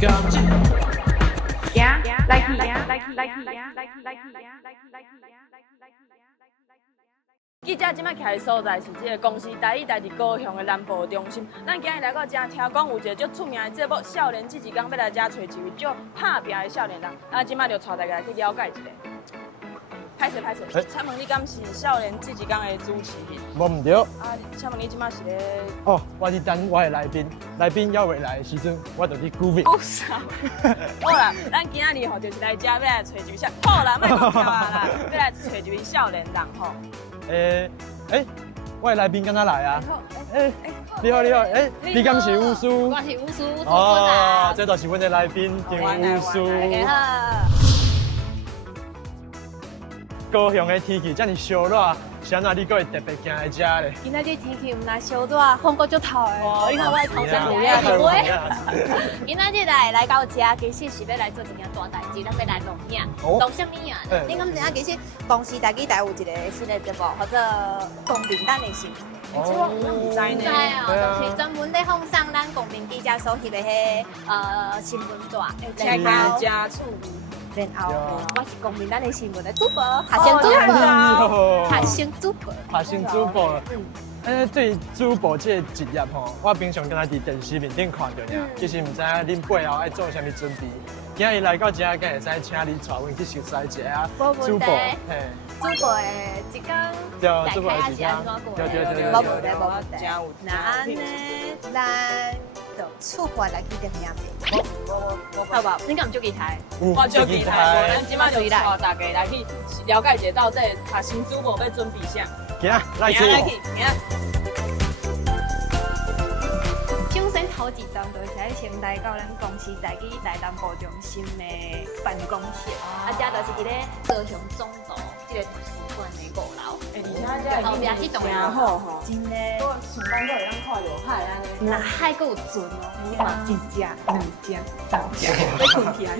感覺。記者即擺徛的所在是這個公司台語台佇高雄的南部中心。咱今日來到這，聽講有一個足出名的節目《少年志一天》，要來這找一位足拍拼的少年人。即擺就帶大家去了解一下。歹勢，請問你敢是《少年志一天》的主持人？無唔對。請問你即擺是咧？哦，我是等我的來賓，來賓要未來的時陣，我就去鼓勵。好啦，咱今仔日吼就是來這要來找一位好啦，莫講笑啦，要來找一位少年人吼。我的來賓敢若來啊？你好，你敢是巫師？我是巫師，哦，這就是阮的來賓，張巫師。大家好。高雄的天氣這麼燒熱，是安怎你佫會特別行來這咧？今仔日天氣唔但燒熱，風過足透的。哦，你看我頭前有影係袂？今仔日來到這，其實是要來做一件大代誌，咱要來錄影。錄什麼啊？你敢知影？其實公司台語台有一個新的節目，叫做《公平咱的心》。這我唔知呢。就是專門在奉上咱公平記者所翕的迄新聞紙，請大家注意。然後我是公平咱的新聞的主播，學生主播。對主播這個職業吼，我平常敢若佇電視面頂看到爾，其實唔知影恁背後愛做啥物準備。今日來到這，敢會使請你帶阮去熟悉一下主播。主播的一天，對，主播的一天，對，無問題。那安尼，咱就出發來去點影片，好不好？你敢唔足期待？我足期待，咱即擺就帶大家來去了解一下，到底學新主播要準備啥？行，來去。首先頭幾張就是先來到咱公司台語台南部中心的辦公室，這就是咧高雄總部這個圖書館的5樓。而且後邊這棟真好吼，真的。我上班都會當看到海安尼。那海夠有船哦，哇，一隻、兩隻、三隻，要困起來喲。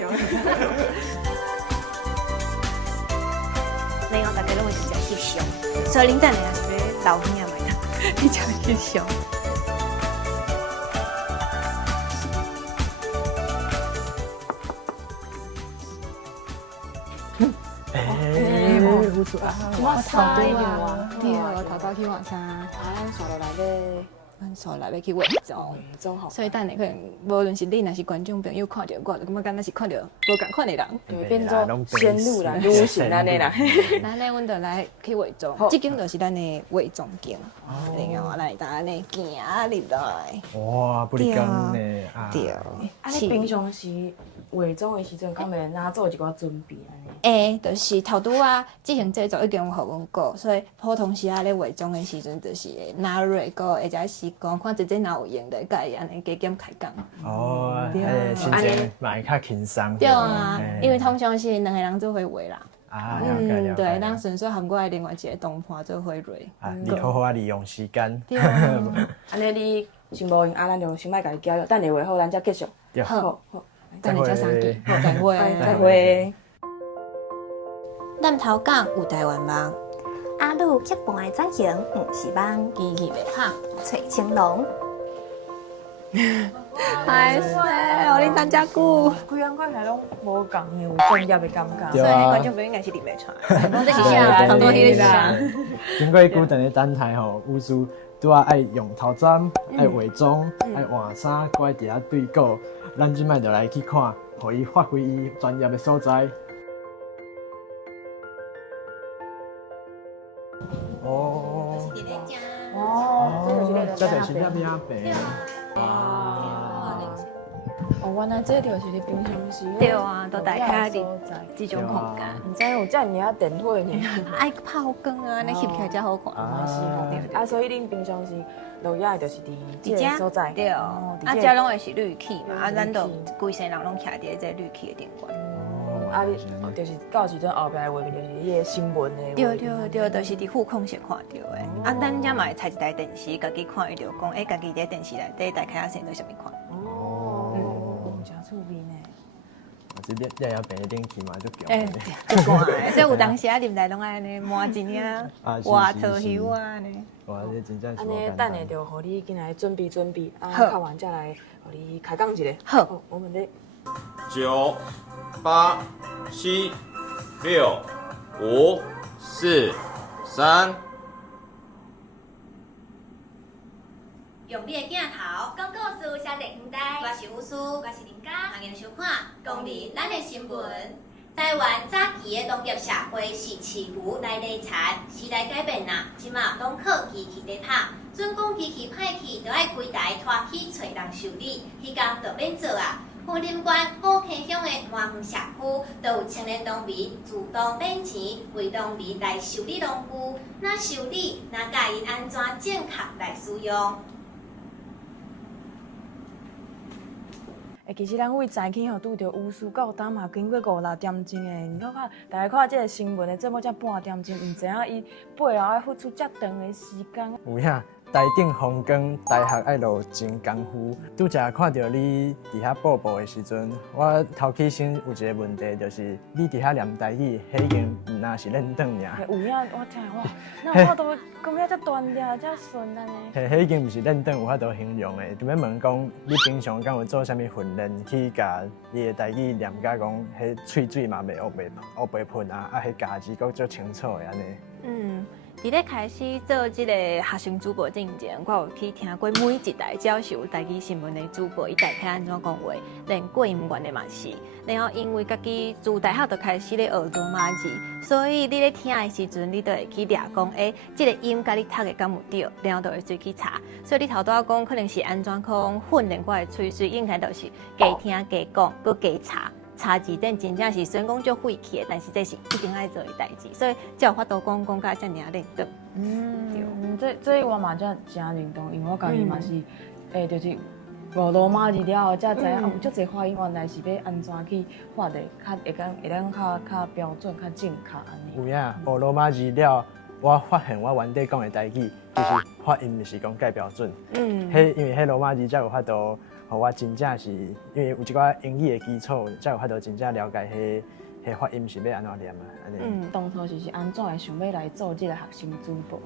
然後大家都會直接翕相，所以恁等下是要留影買啦，你就翕相。我頭對啊，對，頭早去換衫，咱刷落來咧，咱刷來要去化妝，所以等下可能無論是你若是觀眾朋友看到我，就感覺敢若是看到無共款的人，就變做仙女啦、女神安尼啦。咱咧，阮就來去化妝，這間就是咱的化妝間，然後來安尼行入來。哇，不離干呢啊！對，你平常是化妝的時陣，敢會哪做一寡準備安尼？就是頭拄啊，之前製作已經有互阮過，所以普通時啊咧化妝的時陣，就是會拿瑞過，或者是講看真正若有用，就會甲伊安尼加減開工。哦，心情嘛會較輕鬆。對啊，因為通常是兩個人做伙畫啦。啊，了解。對，咱純粹含我的另外一個同伴做伙畫。啊，你好好啊利用時間。對啊。安尼你先無用，咱就先莫家己加油，等下畫好，咱再繼續。好，等下才相見，再會。再會。南投港有台灣夢，阿魯結伴的轉型不是夢，機器袂響，翠青龍。歹勢，我恁等遮久，規人看起來攏無共樣，有專業的感覺。所以觀眾朋友應該是認袂出來。講這是啥？差不多迄個是啥？經過久長的等待吼，巫師拄啊愛用頭針、愛化妝、愛換衫，擱愛佇遐對稿。咱即擺就來去看，互伊發揮伊專業的所在。哦，這就是咧邊邊。哦，原來這就是你平常時。對啊，都大開的這種空間。唔知有遮爾啊電火呢？愛泡光啊，你翕起來才好看。啊，所以恁平常時錄影就是佇這個所在。對哦，啊，遮攏會是綠氣嘛，啊，咱都規世人攏徛佇這綠氣的頂端。啊，就是到時陣後壁的畫面就是迄個新聞的。對，就是佇副控室看到的。啊，咱遮嘛會插一台電視，家己看伊就講，家己佇電視內底大開啊先做啥物看。真趣味呢！這邊也要變一點氣嘛，就變。所以有當時啊，入來攏愛安尼抹一領，畫桃油啊安尼。哇，這真正是。安尼等下就互你進來準備，啊，看完再來互你開講一下。好，我們咧9、8、7、6、5、4、3。用你的鏡頭講故事，寫電影台。我是巫師，我是林佳，歡迎收看講哩咱的新聞。台灣早期的農業社會是飼牛來犁田，時代改變啦，即馬攏靠機器在拍。準講機器歹去，就愛規台拖去找人修理，迄工就免做啊。雲林縣虎溪鄉的麻園社區，都有青年農民自動免錢為農民來修理農具，那修理，那教因安怎正確來使用。其實咱為早起吼拄着巫師到當嘛經過5、6點鐘誒，你看大家看這個新聞的節目才半點鐘，唔知影伊背後要付出遮長的時間。有影，台頂風光，大學愛落真功夫。拄則看到你佇遐報報的時陣，我頭起先有一個問題，就是你佇遐念台語，迄已經唔那是練轉爾。有影，我聽哇，那我都講遐遮斷掉，遮順安尼。迄已經唔是練轉，有法度形容的。就要問講，你平常敢有做啥物訓練去甲你的台語念甲講，迄喙水嘛袂烏白噴啊，迄家己佫足清楚的安尼。伫咧開始做這個學生主播之前，我有去聽過每一代教授台語新聞的主播，伊大概安怎講話，連過音員的嘛是。然後因為家己自大學就開始咧學羅馬字，所以你咧聽的時陣，你就會去掠講，這個音甲你讀的敢有對，然後就會隨去查。所以你頭拄仔講，可能是安怎講訓練我的喙水，應該就是加聽加講，佮加查。查字典真正是雖然講足費氣的，但是這是一定愛做的代誌，所以才有法度講甲遮爾練轉。這我嘛真認同，因為我家己嘛是，就是學羅馬字了後，才知影有足儕發音原來是要安怎去發的，較會當較標準、較正確安尼。有影，學羅馬字了，我發現我原底講的台語，就是發音毋是講介標準。因為迄羅馬字才有法度。我真正是因為有一寡英語的基礎，才有法度真正了解迄發音是要安怎念啊。當初是安怎會想要來做這個學生主播？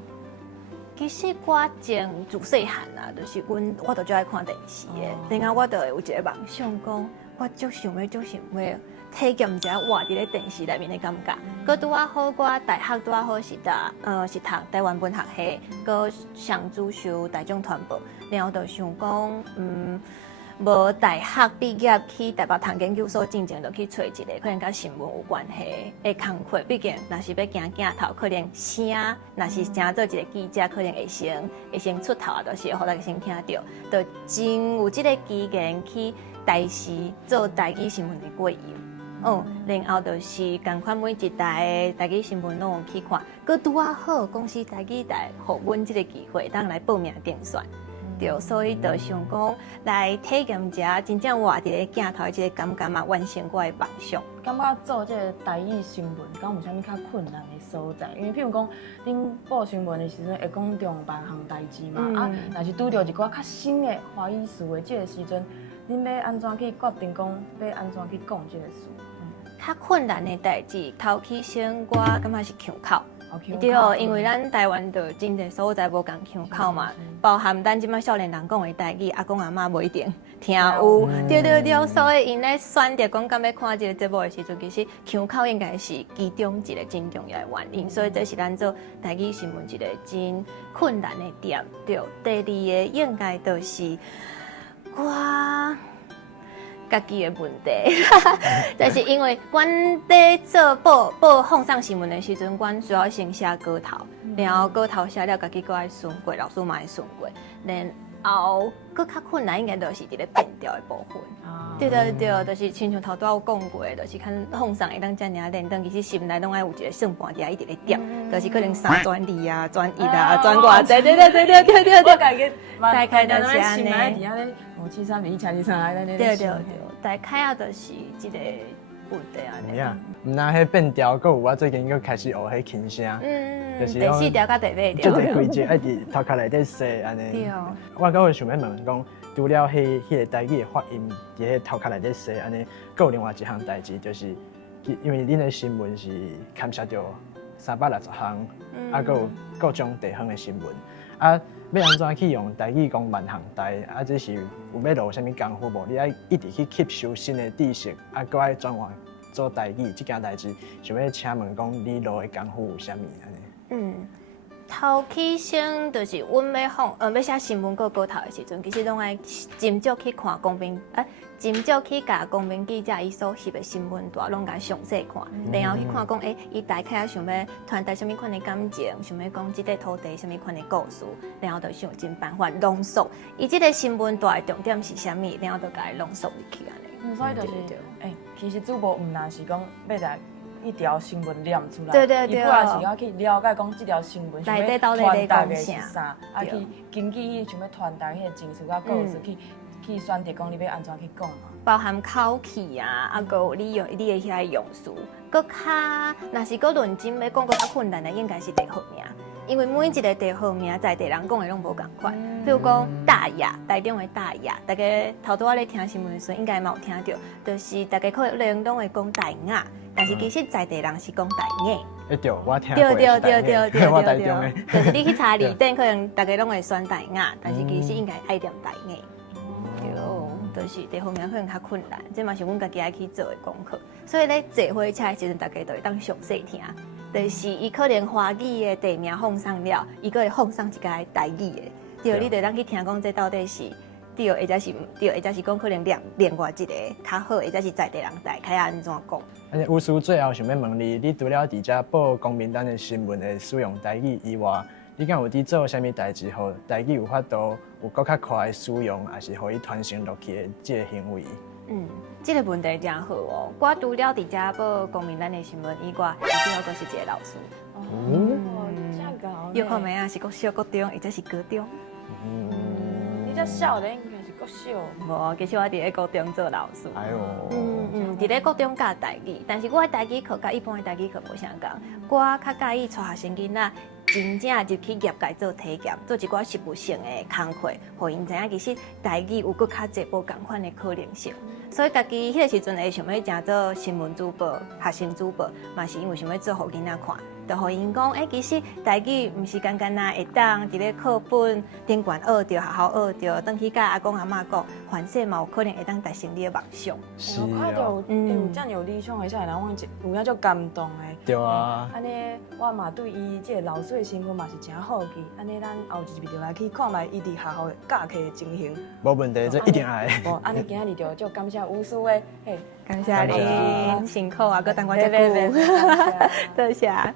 其實我前自細漢啊，就是我就最愛看電視的，然後我就有一個夢想講，我足想要體驗一下活佇咧電視內面的感覺。佮拄仔好，我大學拄仔好是讀台灣文學系，佮上主修大眾傳播，然後就想講，無大學畢業去台北潭研究所進前，就去找一個可能甲新聞有關係的工作。畢竟，若是要行鏡頭，可能聲，若是想做一個記者，可能會先出頭，就是會互大家先聽到。就真有這個機緣去台視做台語新聞的過音。然後就是共款每一台的台語新聞攏有去看，佮拄仔好公司台語台，互阮這個機會，當來報名競選。對，所以就想講來體驗一下真正活佇咧鏡頭這個感覺嘛，完成我的夢想。感覺做這個台語新聞，敢有啥物較困難的所在？因為譬如講，恁報新聞的時陣會講中萬項代誌嘛，若是拄着一寡較新的華語詞的這個時陣，恁要安怎去決定講要安怎去講這個詞？較困難的代誌，頭起先我感覺是腔口。對，因為咱台灣就真濟所在無共腔口嘛，包含咱即馬少年人講的台語，阿公阿媽無一定聽有。對，所以因咧選擇講敢要看這個節目的時陣，其實腔口應該是其中一個真重要的原因，所以這是咱做台語新聞一個真困難的點。對，第二個應該就是我家己的問題，就是因為阮在做報放上新聞的時陣，阮主要先寫稿頭，然後稿頭寫了，家己擱愛順過，老師嘛會順過，然後擱較困難應該就是佇咧變調的部分。對，就是親像頭拄有講過的，就是看放上會當遮爾練轉，其實心內攏愛有一個算盤佇一直咧調，就是可能3轉2啊、轉1啊、轉偌濟，對，我家己大概就是安尼。對，大概啊就是這個問題安尼。毋那迄變調，佫有我最近佫開始學迄輕聲，就是第4條甲第8條，就這規則愛佇頭殼內底說安尼。對，我佫會想要問講，除了迄個台語的發音佇迄頭殼內底說安尼，佫有另外一項代誌，就是因為恁的新聞是牽涉到360項，佫有各種地方的新聞。啊，要安怎去用台語講萬項台？啊，這是有要落啥物功夫無？你愛一直去吸收新的知識，啊，擱愛轉換做台語這件代志，想要請問講你落的功夫有啥物安尼？頭起先就是阮要要寫新聞稿稿頭的時陣，其實攏愛斟酌去看公平，斟酌去甲公平記者伊所翕的新聞帶，攏甲詳細看，然後去看講，伊大概想要傳達啥物款的感情，想要講即個土地啥物款的故事，然後就想盡辦法濃縮。伊即個新聞帶重點是啥物，然後就甲伊濃縮入去安尼。所以就是，其實主播毋若是講要來一條新聞念出來，對，伊本來是要去了解講這條新聞想要傳達的是啥，啊去根據伊想要傳達迄個情緒甲故事去選擇講你要安怎去講，包含口氣啊，還有你的迄個用詞，佫較若是佫論真要講佫較困難的，應該是地號名，因為每一個地號名在地人講的攏無共款。比如講大雅，台中的大雅，大家頭拄仔咧聽新聞的時候，應該嘛有聽到，就是大家可能攏會講大雅。但是其實在地人是講台語。對，我聽過。對，我台中的。就是你去查字典，可能大家攏會選台語，但是其實應該愛念台語。對，就是地方名可能較困難，這嘛是阮家己愛去做的功課。所以咧坐火車的時陣，大家就會當詳細聽。就是伊可能華語的地名放上了，伊個會放上一個台語的。對，你就當去聽講這到底是。對，或者是唔對，或者是講可能另外一個較好，或者是在地人大概安怎講？有師最後想要問你，你除了佇遮報公民黨的新聞會使用台語以外，你敢有佇做啥物代志，互台語有法度有較快的使用，還是互伊傳承落去的這個行為？這個問題真好哦。我除了佇遮報公民黨的新聞以外，主要都是一個老師。這樣有可能啊，是國小、國中，或者是高中。你這少年應該是國小。無，其實我佇咧高中做老師。哎呦。佇咧高中教台語，但是我的台語課甲一般的台語課無相共。我較介意帶學生囡仔真正入去業界做體驗，做一寡實務性的工課，互因知影其實台語有佫較濟無共款的可能性。所以家己迄個時陣會想要誠做新聞主播、學生主播，嘛是因為想要做互囡仔看。就互因講，其實台語毋是簡單會當佇咧課本頂懸學着、學校學着，轉去甲阿公阿嬤講，凡事嘛有可能會當達成你的夢想。是我看到有這樣有理想的少年人，我有影足感動的。對啊。安尼我嘛對伊這個老師的身份嘛是真好奇，安尼咱後一日就來去看覓伊佇學校教課的情形。無問題，這一定愛。安尼今日就足感謝吳師傅的，感謝你辛苦啊，擱等我遮久，多謝。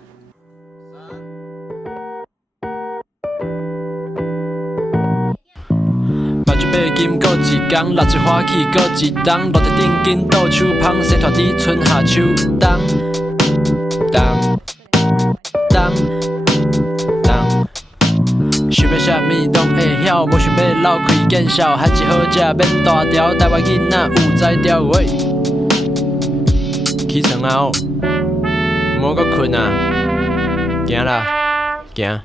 白金過一天，六隻花去過一冬，落地頂緊倒手香，生拖佇春夏秋冬，想要啥物攏會曉，無想要流開見笑，番薯好食免大條，台灣囡仔有才調喂。起床啊哦，莫閣困啊，行啦，行。